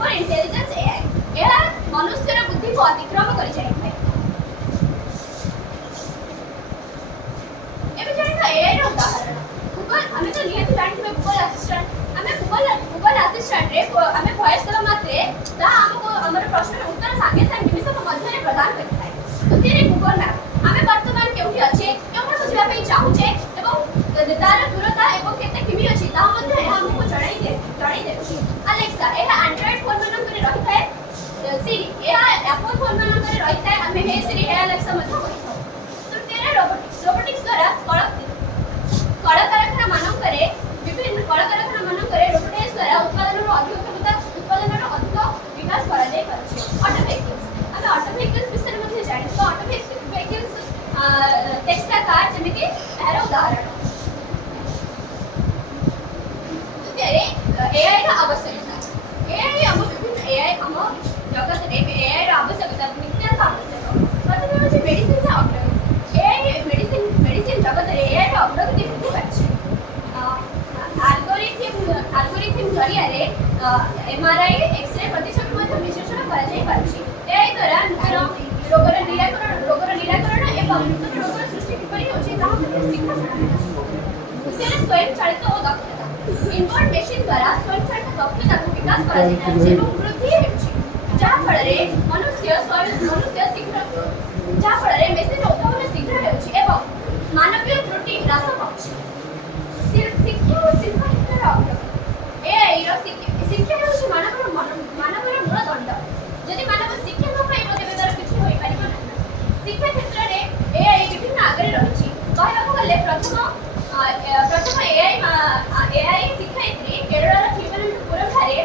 Super intelligence AI यह मनुष्यर बुद्धि को अतिक्रम कर जाए। एबे जानिता एआई रो उदाहरण गूगल हमें तो नियत जानिबे गूगल असिस्टेंट हमें गूगल असिस्टेंट रे हमें वॉइस कला मात्रे ता हमको हमर प्रश्न उत्तर संगे संगे निमिष मध्य प्रदान करता है। द्वितीय गूगल मैप हमें वर्तमान केउठी अछि केउठा बुझिबा पई चाहूचे एवं तार दूरता एवं केते किमी अछि ता मध्ये हमको जणाई देछि। अलेक्सा एहा एंड्रॉइड फोन मन करे रहिता है। सिरी एहा एप्पल फोन मन करे रहिता है। हमें हे सिरी हे अलेक्सा मध्ये कहिथौ। तृतीय रोबोटिक्स द्वारा कला कारखाना मानकरे विभिन्न कला कारखाना मानकरे रोबोटिक्स द्वारा उत्पादन अधिक विकास करा जाय पारछि। ऑटो व्हीकल्स हमें ऑटो व्हीकल्स विषय मध्ये जानि तो ऑटो व्हीकल्स टेक्स्ट कार जेमिति एरो उदाहरण। एआई रा आवश्यकता एआई हम विभिन्न एआई हम जगत रे एआई रा आवश्यकता नित्य आवश्यक प्रथम होछि मेडिसिन रा अग्रगति एआई मेडिसिन जगत रे एआई रा अग्रगति वृद्धि पाछि। एल्गोरिथम जरिया रे एमआरआई एक्सरे प्रतिशत मध्ये विश्लेषण करा जाय पाछि। एआई द्वारा रोगर निराकरण एवं नूतन रोग सृष्टि किपरि होछि ताहा मध्ये शिक्षा द्वारा स्वयं चालित और दक्षता इनवर्ड मशीन द्वारा स्वयं चालित दक्षता को विकास करा जाय पाछि एवं वृद्धि होछि जा फଳରେ मनुष्य शीघ्र जा फଳରେ मशीन उद्भावन शीघ्र होछि एवं मानवीय त्रुटि ह्रास पाछि। शिक्षा और शिल्प क्षेत्र एआई रो शिक्षा होछि मानवर मूलदंड यदि मानव शिक्षा न पाइबो तेबे तार किछु होई परिबो नाही। शिक्षा क्षेत्र रे एआई विभिन्न आगरे रहिछि कहबाक गले प्रथम एआई शिक्षयित्री केरळर थिरुवनंतपुरम ठारे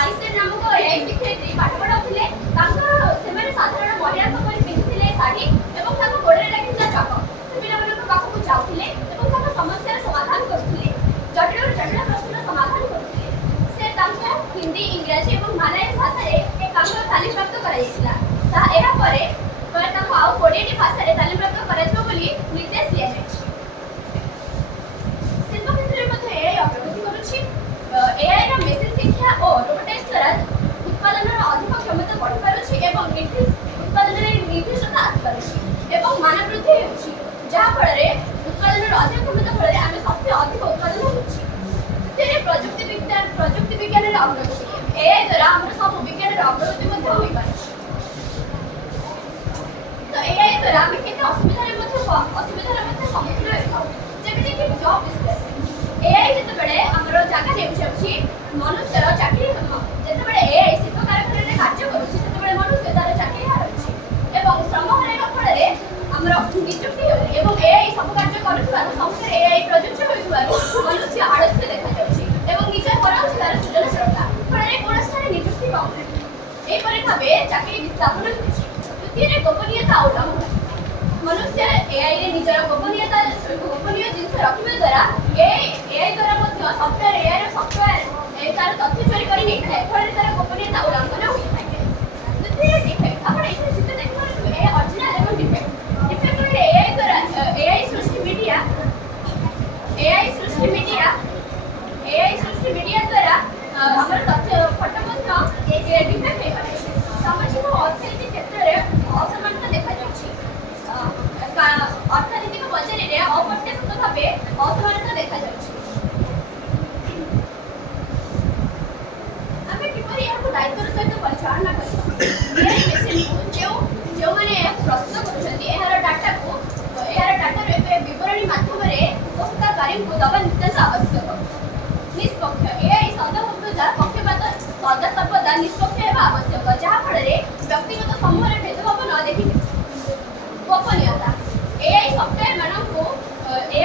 आईसेन नामक एआई शिक्षयित्री पाठ पढाउथिले सेमाने साधारण महिला परि पिंधिथिले साड़ी एवं ताको गोडरे लागिथिला चक से पिलामानक पाखकु जाउथिले एवं ताको समस्यार समाधान करुथिले जटिल प्रश्नर समाधान करुथिले से तांका हिंदी इंग्रजी एवं मलयालम भाषा रे एक कामर तालीम प्राप्त कराइथिला ता एहा परे ताको आउ 20 टी भाषा रे तालीम प्राप्त कराइथो बोली निर्देश दिया जाय। शिल्प क्षेत्र मध्ये एआई अग्रगति करूछि एआई रा मेसिन शिक्षा और रोबोटिक्स द्वारा उत्पादन रो अधिक क्षमता बढ़ि पारुछि एवं उत्पादन रे निर्दिष्टता आसि पारुछि एवं मान वृद्धि होछि जा फଳରେ उत्पादन रो अधिक क्षमता फଳରେ आमे शक्ति अधिक उत्पादन होछि। तेरे प्रयुक्ति विज्ञान रे अग्रगति एआई द्वारा हमर सब विज्ञान रे अग्रगति मध्ये होई पारुछि। तो एआई द्वारा आमे केते असुविधा रे मध्ये सम्मुखीन हेथौ जेमिति कि जॉब डिस्प्लेसमेंट एआई जते बडे हमर जागा नेउछि अछि मनुष्यर चाकरी जते बडे एआई शिल्प कारखाना रे कार्य करूछि तते बडे मनुष्य तार चाकरी हारुछि एवं श्रम हरेक फଳରେ हमर नियुक्ति एवं एआई सब कार्य करूथिबार संख्या एआई प्रयुक्त होइथिबार मनुष्य आळस्य देखा जाउछि एवं निज पराउछिलार सृजनशीलता फଳରେ कोनस्थाने नियुक्ति कम एई परि भाबे चाकरी विस्थापन होछि। तृतीय गोपनीयता उल्लंघन मनुष्य एआई रे निजर गोपनीय जिंस रखिबे द्वारा एआई द्वारा मध्ये सॉफ्टवेयर एआई रो सॉफ्टवेयर तार तथ्य चोरी करि नै थाए फଳରେ तार गोपनीयता उल्लंघन होई थाए। तृतीय डिफेक्ट आपण एथे चित्र देखिबार ए ओरिजिनल एवं डिफेक्ट रे एआई द्वारा एआई सृष्टि मीडिया द्वारा हमर तथ्य फोटो मध्ये डिफेक्ट हे पारे सामाजिक और अर्थनैतिक क्षेत्र रे असमानता देखा जाउछि अर्थनैतिक बजार रे अप्रत्याशित भाबे असमानता देखा जाउछि। आमे किपरि याको दायित्वर सहित परिचालना करबा एआई मेसिन जो माने प्रस्तुत करछथि एहार डाटा रे विवरणी माध्यम रे उपयोगकारी को दबा नित्य आवश्यक। निष्पक्ष एआई सदा पक्षपात सदा सर्वदा निष्पक्ष हेबा आवश्यक जा फଳରେ व्यक्तिगत